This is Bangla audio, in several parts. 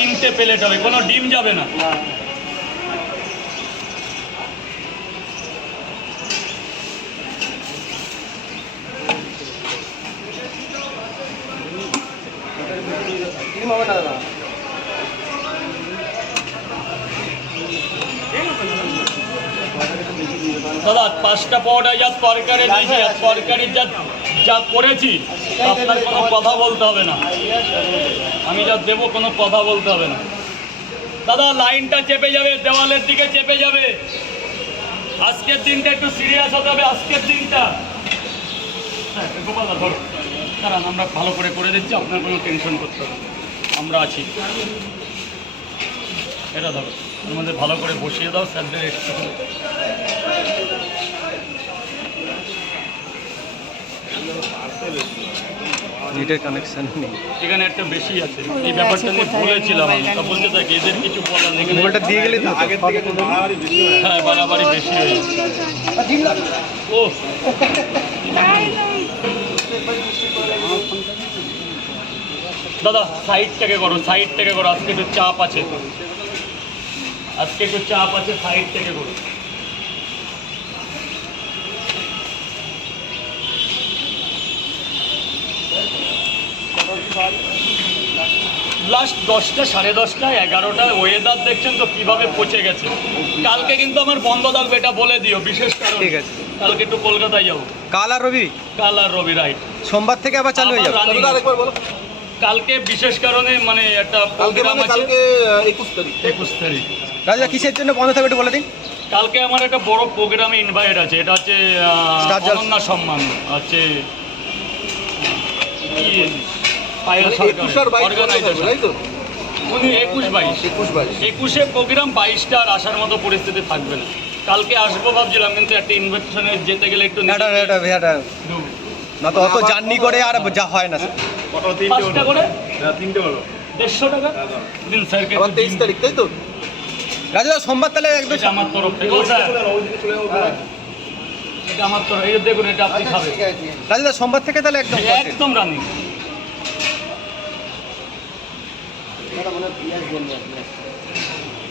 3টে প্লেট হবে, কোনো ডিম যাবে না। দাদা 5টা পাউডার যা তরকারি দিয়েছি, আর তরকারির যা করেছি আপনার কোনো কথা বলতে হবে না, আমি যা দেবো কোনো কথা বলতে হবে না। দাদা লাইনটা চেপে যাবে, দেওয়ালের দিকে চেপে যাবে। আজকের দিনটা একটু সিরিয়াস হতে হবে, আজকের দিনটা। হ্যাঁ গোপালদা ধরো, কারণ আমরা ভালো করে দিচ্ছি, আপনার কোনো টেনশন করতে হবে, আমরা আছি। এটা ধরো, আমাদের ভালো করে বসিয়ে দাও স্যারদের একটু। নেটের কানেকশন নেই, এখানে একটা বেশি আছে, এই ব্যাপারটা নিয়ে বলেছিলাম আমি, তা বলতে থাকি এদের কিছু বলার নেই। মোবাইলটা দিয়ে গেলে তো আগের থেকে হ্যাঁ বাড়াবাড়ি বেশি হয়ে ও দাদা সাইড থেকে করো, সাইড থেকে করো, আজকে একটু চাপ আছে, সাইড থেকে করো। লাস্ট 10টা, 10:30, 11টা, ওয়েদার দেখছেন তো কিভাবে পচে গেছে। কালকে কিন্তু আমার বন্ধ থাকবে, এটা বলে দিও, বিশেষ কারণ। ঠিক আছে, কালকে একটু কলকাতায় যাবো। কাল আর রবি রাইট। সোমবার থেকে আবার চালু হয়ে যাবে। কালকে বিশেষ কারণে মানে একটা প্রোগ্রাম আছে, 21 তারিখ। রাজা কিসের জন্য বন্ধ থাকবে একটু বলে দিন। কালকে আমার একটা বড় প্রোগ্রামে ইনভাইট আছে, এটা হচ্ছে অনন্যা সম্মান হচ্ছে পায়েল সরকার অর্গানাইজেশন। উনি 21-22 প্রোগ্রাম, 22টা আর আসার মতো পরিস্থিতি থাকবে না। কালকে আসবো ভাবছিলাম, কিন্তু একটা ইনভাইটেশনে যেতে গেলে একটু না তো অত জার্নি করে আর যা হয় না স্যার। 5টা করে 150 টাকা দিন স্যারকে। 23 তারিখ তাই তো রাজা? সোমবার তাহলে একদম আমার তরফ থেকে স্যার, এটা আমার তরফ। এই দেখুন, এটা আপনি খাবেন রাজা সোমবার থেকে তাহলে একদম রানিং।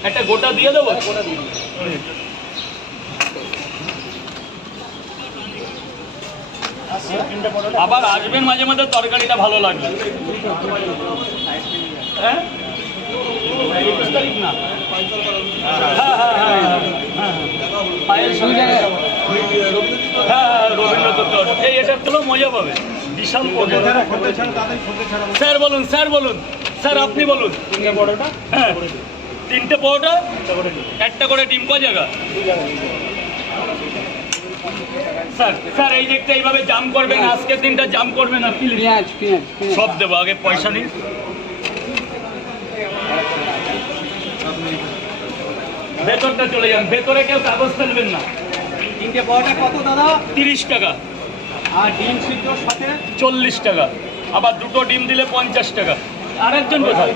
একটা গোটা দিয়ে দেবো। আবার আসবেন মাঝে মাঝে, তরকারিটা ভালো লাগবে। হ্যাঁ 21 তারিখ না, রবীন্দ্র, এই এটা তো মজা পাবে, বিশাল। স্যার বলুন, স্যার আপনি বলুন। হ্যাঁ 3টে পরোটা, একটা করে ডিম, ক জায়গা? স্যার এই দিকটা এইভাবে জাম করবে না, আজকের দিনটা জাম করবে না প্লিজ। সব দেবো, আগে পয়সা নিন। ভেতরটা চলে যান, ভেতরে কেউ কাগজ ফেলবেন না। 3টে পরোটা কত দাদা? 30 টাকা। আর ডিম সিদ্ধ সাথে 40 টাকা। আবার 2টো ডিম দিলে 50 টাকা। আরেকজন কোথায়?